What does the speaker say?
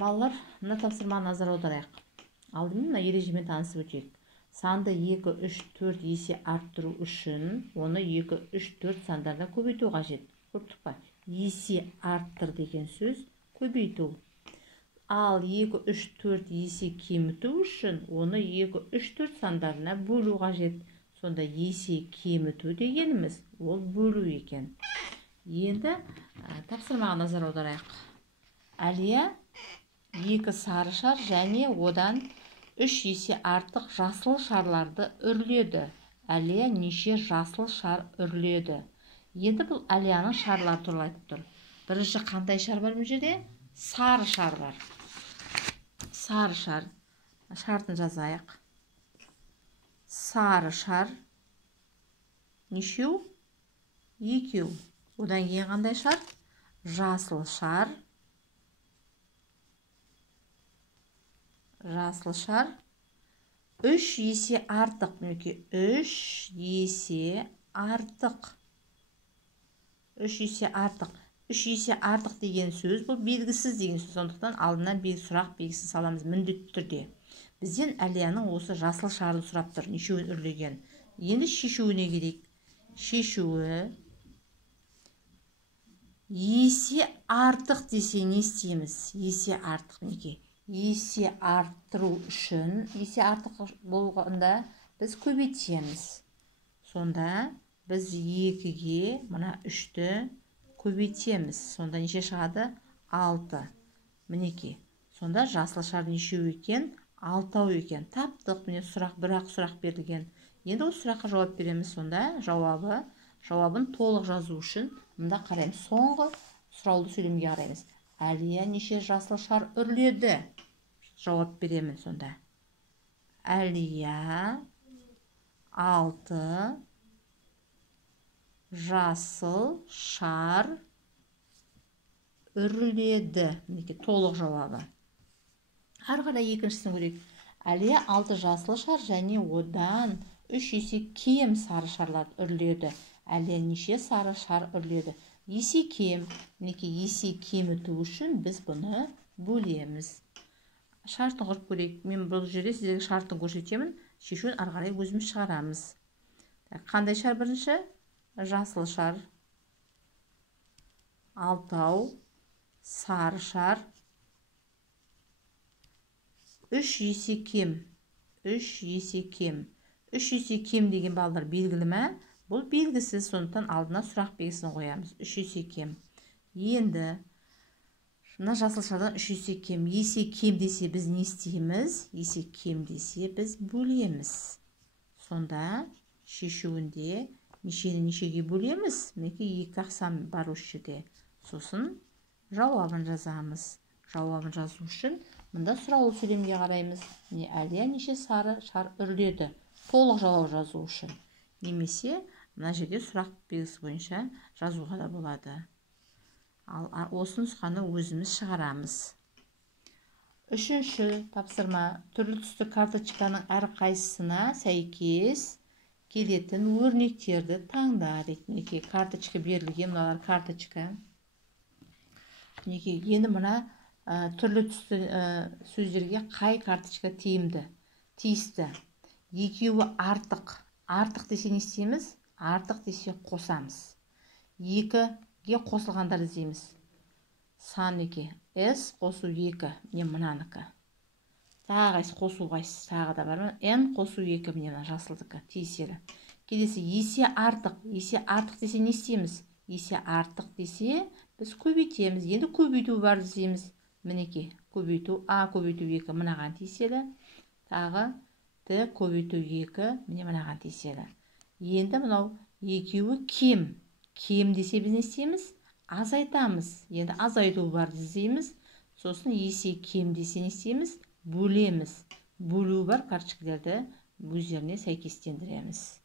Балалар, мына тапсырмаға назар аударайық. Алдымен мына ережемен танысып өтейік. Санды 2, 3, 4 есе арттыру үшін оны 2, 3, 4 сандарына көбейту қажет. Көрдік па? Есе арттыр деген сөз көбейту. Ал 2, 3, 4 есе кеміту үшін оны 2, 3, 4 сандарына бөлу қажет. Сонда есе кеміту дегеніміз ол бөлу екен. Енді тапсырмаға назар аударайық. Әлия 2 сары шар және одан 3 есе артық жасыл шарларды үрледі. Әлия неше жасыл шар үрледі? Енді бұл Әлияның шарлары туралы айтып тұр. Бірінші қандай шар бар бұл жерде? Сары шар бар. Сары шар. Шартын жазайық. Сары шар нешеу? 2. Одан кейін қандай шар? Жасыл шар. Жасыл шар 3 есе артық. Мінекей 3 есе артық. 3 есе артық. 3 есе артық деген сөз бұл белгісіз деген сөз. Сондықтан алдынан сұрақ белгісі саламыз міндетті түрде. Бізден Әлияның осы жасыл шарын сұрап тұр. Нешеуін үрлеген. Енді шешуіне керек. Шешуі есе артық десе не істейміз? Есе артық мінекей. Есе арттыру үшін, есе артық болғанда біз көбейтеміз. Сонда біз 2-ге мына 3-ті көбейтеміз. Сонда неше шығады? 6. Мінекей. Сонда жасыл шар нешеу екен? 6 екен. Таптық. Міне бірақ сұрақ берілген. Енді осы сұраққа жауап береміз. Сонда жауабын толық жазу үшін мында қараймыз. Соңғы сұраулы сөйлемге қараймыз. Әлия неше жасыл шар үрледі? Жауап беремін сонда. Әлия 6 жасыл шар үрледі. Мінекей толық жауабы. Ары қарай екіншісін көрейік. Әлия 6 жасыл шар және одан 3 есе кем сары шарларды үрледі. Әлия неше сары шар үрледі? Есе кем. Мінекей есе кеміту үшін біз бұны бөлеміз. Шартын құрып көрейік. Мен бұл жерде сіздерге шартын көрсетемін. Шешуін ары қарай өзіміз шығарамыз. Қандай шар бірінші? Жасыл шар. 6 сары шар. 3 есе кем. 3 есе кем. 3 есе кем деген балдар белгілі ме? Бұл белгісіз, сондықтан алдына сұрақ белгісін қоямыз. 3 есе кем. Енді мына жасыл шардан 3 есе кем. Есе кем десе біз не істейміз? Есе кем десе біз бөлеміз. Сонда шешуінде нешені нешеге бөлеміз? Мінекей 2 ақсан бар осы жерде. Сосын жауабын жазамыз. Жауабын жазу үшін мында сұраулы сөйлемге қараймыз. Әлия неше сары шар үрледі? Толық жауап жазу үшін. Немесе мына жерде сұрақ белгісі бойынша жазуға да болады. Ал осы нұсқаны өзіміз шығарамыз. Үшінші тапсырма. Түрлі түсті карточканың әрқайсысына сәйкес келетін өрнектерді таңда дейді. Мінекей карточка берілген, мыналар карточка. Мінекей енді мына түрлі түсті сөздерге қай карточка тиісті? Екеуі артық. Артық десе не істейміз? Артық десе қосамыз. 2-ге қосылғандар іздейміз. Сан 2. S қосу 2. Міне мұнаныкі. Тағы қосу қайсысы? Тағы да бар ма? N қосу 2. Міне мұна жасылдікі. Тиісері. Келесі есе артық. Есе артық десе не істейміз? Есе артық десе біз көбейтеміз. Енді көбейту бар іздейміз. Мінекей. Көбейту А көбейту 2. Мынаған тиісері. Тағы Т көбейту 2. Міне мынаған тиісері. Енді мынау екеуі кем. Кем десе біз не істейміз? Азайтамыз. Енді азайту бар іздейміз. Сосын есе кем десе не істейміз? Бөлеміз. Бөлу бар карточкаларды өздеріне сәйкестендіреміз.